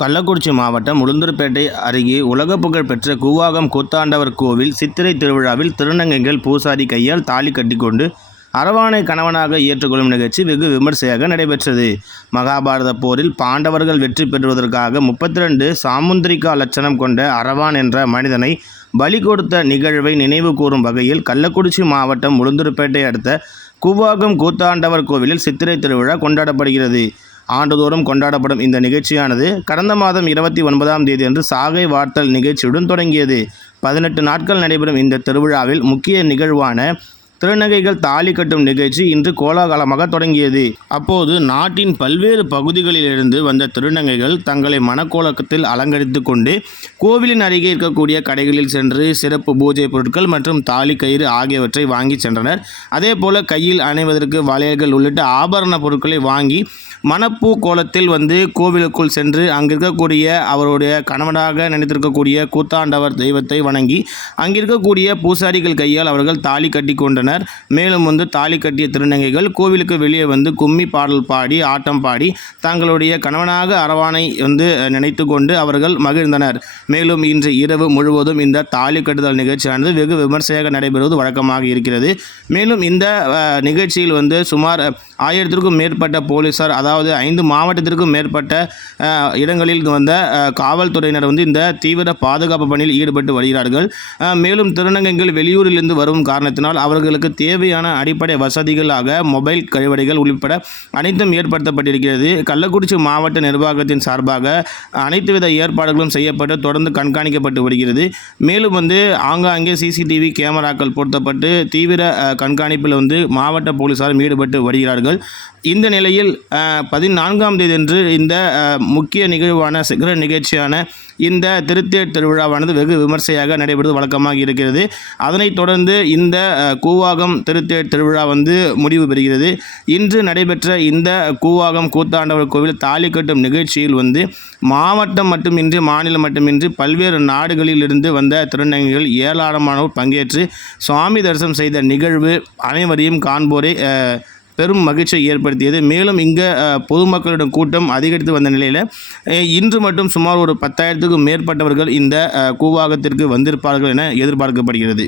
கள்ளக்குறிச்சி மாவட்டம் உளுந்தூர்பேட்டை அருகே உலக புகழ்பெற்ற கூவாகம் கூத்தாண்டவர் கோவில் சித்திரை திருவிழாவில் திருநங்கைகள் பூசாரி கையால் தாலி கட்டிக்கொண்டு அரவானை கணவனாக ஏற்றுக்கொள்ளும் நிகழ்ச்சி வெகு விமர்சையாக நடைபெற்றது. மகாபாரத போரில் பாண்டவர்கள் வெற்றி பெறுவதற்காக முப்பத்தி ரெண்டு சாமுந்திரிகா லட்சணம் கொண்ட அரவான் என்ற மனிதனை பலி கொடுத்த நிகழ்வை நினைவு கூறும் வகையில் கள்ளக்குறிச்சி மாவட்டம் உளுந்தூர்பேட்டை அடுத்த கூவாகம் கூத்தாண்டவர் கோவிலில் சித்திரை திருவிழா கொண்டாடப்படுகிறது. ஆண்டுதோறும் கொண்டாடப்படும் இந்த நிகழ்ச்சியானது கடந்த மாதம் இருபத்தி ஒன்பதாம் தேதி அன்று சாகை வார்த்தல் நிகழ்ச்சியுடன் தொடங்கியது. பதினெட்டு நாட்கள் நடைபெறும் இந்த திருவிழாவில் முக்கிய நிகழ்வான திருநங்கைகள் தாலி கட்டும் நிகழ்ச்சி இன்று கோலாகலமாக தொடங்கியது. அப்போது நாட்டின் பல்வேறு பகுதிகளிலிருந்து வந்த திருநங்கைகள் தங்களை மனக்கோலக்கத்தில் அலங்கரித்து கொண்டு கோவிலின் அருகே இருக்கக்கூடிய கடைகளில் சென்று சிறப்பு பூஜை பொருட்கள் மற்றும் தாலி கயிறு ஆகியவற்றை வாங்கி சென்றனர். அதே போல கையில் அணிவதற்கு வளையல்கள் உள்ளிட்ட ஆபரண பொருட்களை வாங்கி மணப்பூ கோலத்தில் வந்து கோவிலுக்குள் சென்று அங்கிருக்கக்கூடிய அவருடைய கணவனாக நினைத்திருக்கக்கூடிய கூத்தாண்டவர் தெய்வத்தை வணங்கி அங்கிருக்கக்கூடிய பூசாரிகள் கையால் அவர்கள் தாலி கட்டி கொண்டனர். மேலும் வந்து தாலி கட்டிய திருநங்கைகள் கோவிலுக்கு வெளியே வந்து கும்மி பாடல் பாடி ஆட்டம் பாடி தங்களுடைய கணவனாக அரவானை வந்து நினைத்து கொண்டு அவர்கள் மகிழ்ந்தனர். மேலும் இன்று இரவு முழுவதும் இந்த தாலி கட்டுதல் நிகழ்ச்சியானது வெகு விமர்சையாக நடைபெறுவது வழக்கமாக இருக்கிறது. மேலும் இந்த நிகழ்ச்சியில் வந்து சுமார் ஆயிரத்திற்கும் மேற்பட்ட போலீசார் அதாவது ஐந்து மாவட்டத்திற்கும் மேற்பட்ட இடங்களில் வந்த காவல்துறையினர் வந்து இந்த தீவிர பாதுகாப்பு பணியில் ஈடுபட்டு வருகிறார்கள். மேலும் திருநங்கைகள் வெளியூரிலிருந்து வரும் காரணத்தினால் அவர்களுக்கு தேவையான அடிப்படை வசதிகளாக மொபைல் கழிவறைகள் உள்பட அனைத்தும் ஏற்படுத்தப்பட்டிருக்கிறது. கள்ளக்குறிச்சி மாவட்ட நிர்வாகத்தின் சார்பாக அனைத்து வித ஏற்பாடுகளும் செய்யப்பட்டு தொடர்ந்து கண்காணிக்கப்பட்டு வருகிறது. மேலும் வந்து ஆங்காங்கே சிசிடிவி கேமராக்கள் பொருத்தப்பட்டு தீவிர கண்காணிப்பில் வந்து மாவட்ட போலீசாரும் ஈடுபட்டு வருகிறார்கள். இந்த நிலையில் பதினான்காம் பதினான்காம் தேதியன்று இந்த முக்கிய நிகழ்வான சிகர நிகழ்ச்சியான இந்த திருத்தேர் திருவிழாவானது வெகு விமர்சையாக நடைபெறுவது வழக்கமாக இருக்கிறது. அதனைத் தொடர்ந்து இந்த கூவாகம் திருத்தேர் திருவிழா வந்து முடிவு பெறுகிறது. இன்று நடைபெற்ற இந்த கூவாகம் கூத்தாண்டவர் கோவில் தாலி கட்டும் நிகழ்ச்சியில் வந்து மாவட்டம் மட்டுமின்றி மாநிலம் மட்டுமின்றி பல்வேறு நாடுகளிலிருந்து வந்த திருநங்கைகள் ஏராளமானோர் பங்கேற்று சுவாமி தரிசனம் செய்த நிகழ்வு அனைவரையும் காண்போரை பெரும் மகிழ்ச்சியை ஏற்படுத்தியது. மேலும் இங்கே பொதுமக்களிடம் கூட்டம் அதிகரித்து வந்த நிலையில் இன்று மட்டும் சுமார் ஒரு பத்தாயிரத்துக்கும் மேற்பட்டவர்கள் இந்த கூவாகத்திற்கு வந்திருப்பார்கள் என எதிர்பார்க்கப்படுகிறது.